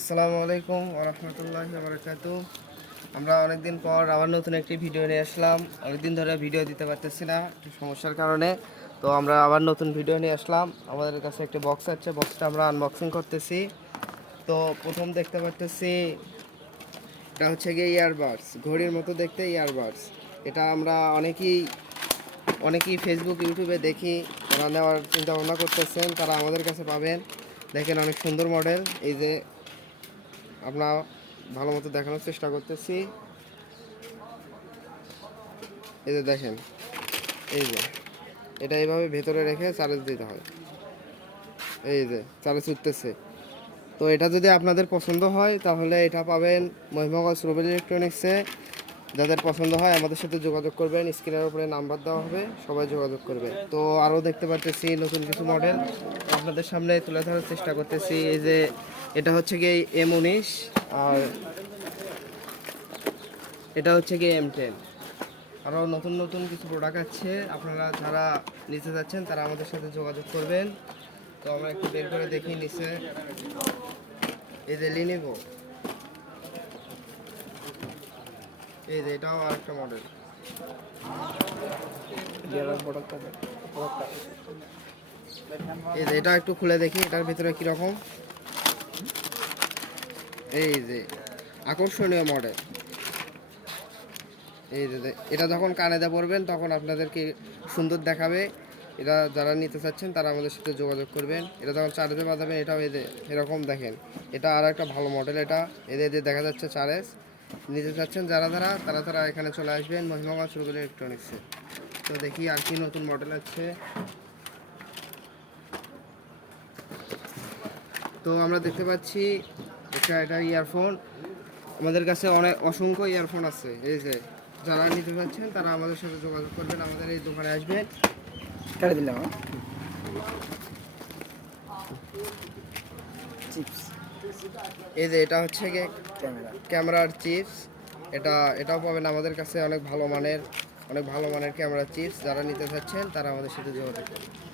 আসসালামু আলাইকুম ওয়া রাহমাতুল্লাহি ওয়া বারাকাতুহু। আমরা অনেকদিন পর আবার নতুন একটি ভিডিও নিয়ে আসলাম। অনেকদিন ধরে ভিডিও দিতে পারতেছি না একটু সমস্যার কারণে। তো আমরা আবার নতুন ভিডিও নিয়ে আসলাম। আমাদের কাছে একটা বক্স আছে, বক্সটা আমরা আনবক্সিং করতেছি। তো প্রথম দেখতে পারতেছি এটা হচ্ছে গিয়ে ইয়ারবাডস, ঘড়ির মতো দেখতে ইয়ারবাডস। এটা আমরা অনেকেই ফেসবুক ইউটিউবে দেখি, ওরা নেওয়ার চিন্তা ভাবনা করতেছেন, তারা আমাদের কাছে পাবেন। দেখেন অনেক সুন্দর মডেল। এই যে আমরা ভালো মতো দেখানোর চেষ্টা করতেছি। এই যে দেখেন, এই যে এটা এইভাবে ভেতরে রেখে চার্জ দিতে হয়। এই যে চার্জ উঠতেছে। তো এটা যদি আপনাদের পছন্দ হয় তাহলে এটা পাবেন মহিমাগঞ্জ রুবেল ইলেকট্রনিক্সে। যাদের পছন্দ হয় আমাদের সাথে যোগাযোগ করবেন, স্ক্রিনের উপরে নাম্বার দেওয়া হবে, সবাই যোগাযোগ করবে। তো আরও দেখতে পাচ্ছি নতুন কিছু মডেল আপনাদের সামনে তুলে ধরার চেষ্টা করতেছি। এই যে এটা হচ্ছে গিয়ে M19 আর এটা হচ্ছে গিয়ে M10। আরও নতুন নতুন কিছু প্রোডাক্ট আছে, আপনারা যারা নিতে যাচ্ছেন তারা আমাদের সাথে যোগাযোগ করবেন। তো আমরা একটু বের করে দেখি নিচে। এই যে লিনিভো, এই যে এটাও আরেকটা মডেল। এই যে এটা একটু খুলে দেখি এটার ভিতরে কীরকম। এই যে আকর্ষণীয় মডেল। এই যে এটা যখন কানে দিয়ে পড়বেন তখন আপনাদেরকে সুন্দর দেখাবে। এটা যারা নিতে চাচ্ছেন তারা আমাদের সাথে যোগাযোগ করবেন। এটা যখন চার্জে বাজাবেন এটাও এই যে এরকম দেখেন। এটা আর একটা ভালো মডেল। এটা এদের দেখা যাচ্ছে চার্জ নিতে চাচ্ছেন যারা তারা এখানে চলে আসবেন মহিমাগঞ্জ রুবেল ইলেকট্রনিক্সে। তো দেখি আর কি নতুন মডেল আছে। তো আমরা দেখতে পাচ্ছি এটা ইয়ারফোন। আমাদের কাছে অসংখ্য ইয়ারফোন আছে। এই যে যারা নিতে চাচ্ছেন তারা আমাদের সাথে যোগাযোগ করবেন, আমাদের এই দোকানে আসবেন। কেটে দিলাম চিপস। এই যে এটা হচ্ছে গিয়ে ক্যামেরার চিপস। এটাও পাবেন আমাদের কাছে অনেক ভালো মানের ক্যামেরার চিপস। যারা নিতে চাচ্ছেন তারা আমাদের সাথে যোগাযোগ করবেন।